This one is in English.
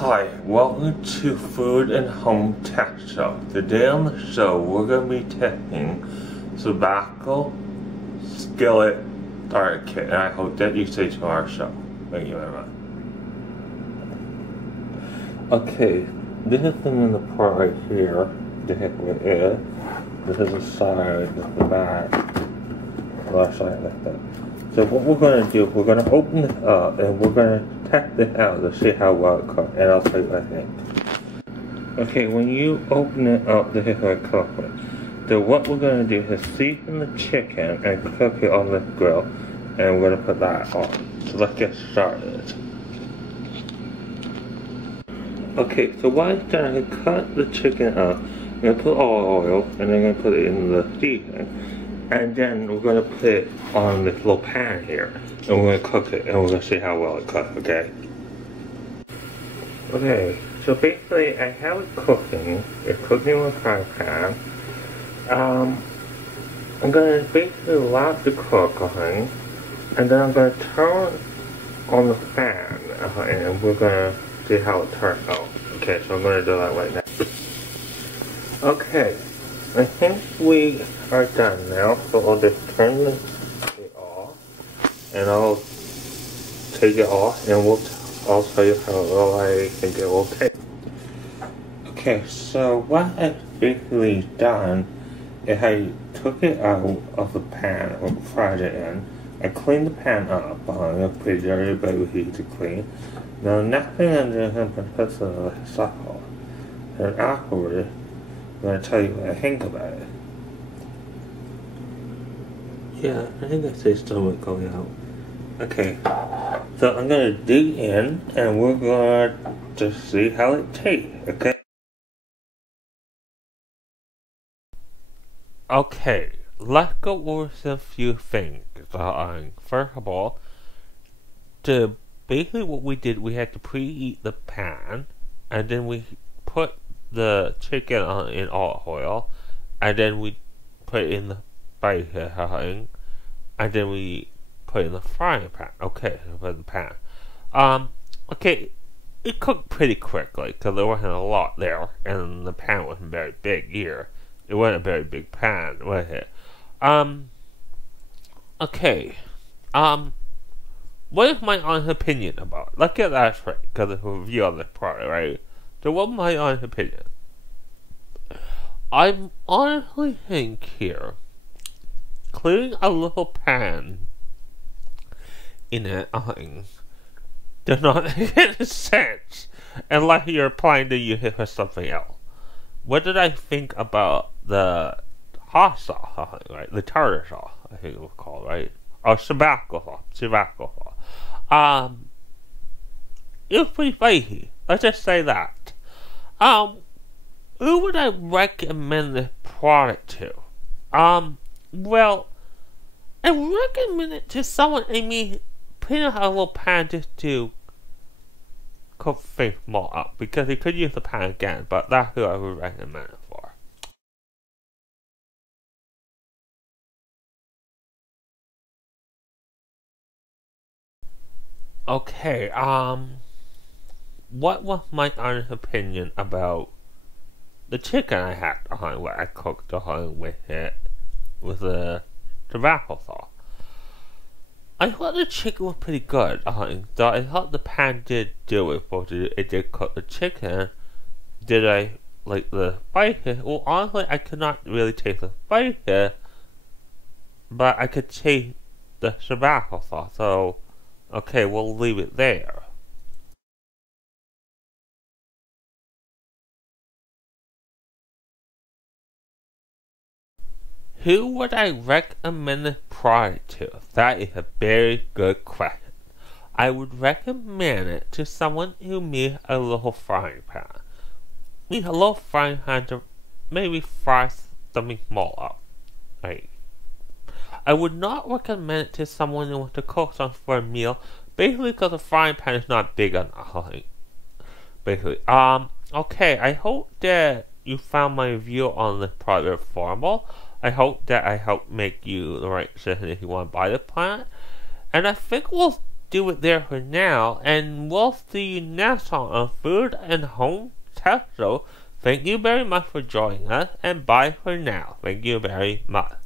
Hi, welcome to Food and Home Tech Show. Today on the show, we're going to be testing Tabasco Skillet starter kit, and I hope that you stay to our show. Thank you very much. Okay, this is the part right here. This is what it is. This is the side, this is the back, left side like that. So what we're going to do, we're going to open it up and we're going to test it out to see how well it cooks, and I'll tell you what I think. Okay, when you open it up, this is what it cooks with. So what we're going to do is season the chicken and cook it on the grill, and we're going to put that on. So let's get started. Okay, so what I've done is cut the chicken up, I'm going to put oil, and then I'm going to put it in the seasoning. And then we're going to put it on this little pan here. And we're going to cook it. And we're going to see how well it cooks, okay? Okay, so basically I have it cooking. It's cooking in a frying pan. I'm going to basically allow it to cook, okay? And then I'm going to turn on the fan. And we're going to see how it turns out. Okay, so I'm going to do that right now. Okay. I think we are done now, so I'll just turn it off, and I'll take it off, and I'll show you how well I think it will taste. Okay, so what I've basically done is I took it out of the pan and fried it in. I cleaned the pan up, it's pretty dirty, but it was easy to clean. Now next thing I'm doing is put some salt, and afterwards I'm going to tell you what I think about it. Yeah, I think I see stomach going out. Okay, so I'm going to dig in and we're going to just see how it tastes, okay? Okay, let's go over some few things. First of all, basically what we did, we had to preheat the pan, and then we put the chicken in olive oil, and then we put it in the pan, and then we put it in the frying pan. Okay, so put in the pan. Okay, it cooked pretty quickly because there wasn't a lot there, and the pan wasn't very big here. It wasn't a very big pan, was it? Okay, what is my honest opinion about it? Let's get that straight, because it's a review of this product, right? So what's my honest opinion? I honestly think here, including a little pan in it, does not make any sense unless you're applying to use it for something else. What did I think about the hot sauce, right? The tartar sauce, I think it was called, right? Or Tabasco sauce. It was pretty spicy. Let's just say that. Who would I recommend this product to? Well, I recommend it to someone, putting out a little pan just to cook things more up, because you could use the pan again, but that's who I would recommend it for. Okay, what was my honest opinion about the chicken I had what I cooked with it, with the Tabasco sauce? I thought the chicken was pretty good, so I thought the pan did do it, but it did cook the chicken. Did I like the spices? Well, honestly, I could not really taste the spices, but I could taste the Tabasco sauce, so okay, we'll leave it there. Who would I recommend this product to? That is a very good question. I would recommend it to someone who needs a little frying pan. A little frying pan to maybe fry something small up. Right? I would not recommend it to someone who wants to cook something for a meal, basically because the frying pan is not big enough. Basically. Okay, I hope that you found my review on this product formal. I hope that I helped make you the right decision if you want to buy the plant. And I think we'll do it there for now, and we'll see you next time on Food and Home Tech Show. Thank you very much for joining us, and bye for now. Thank you very much.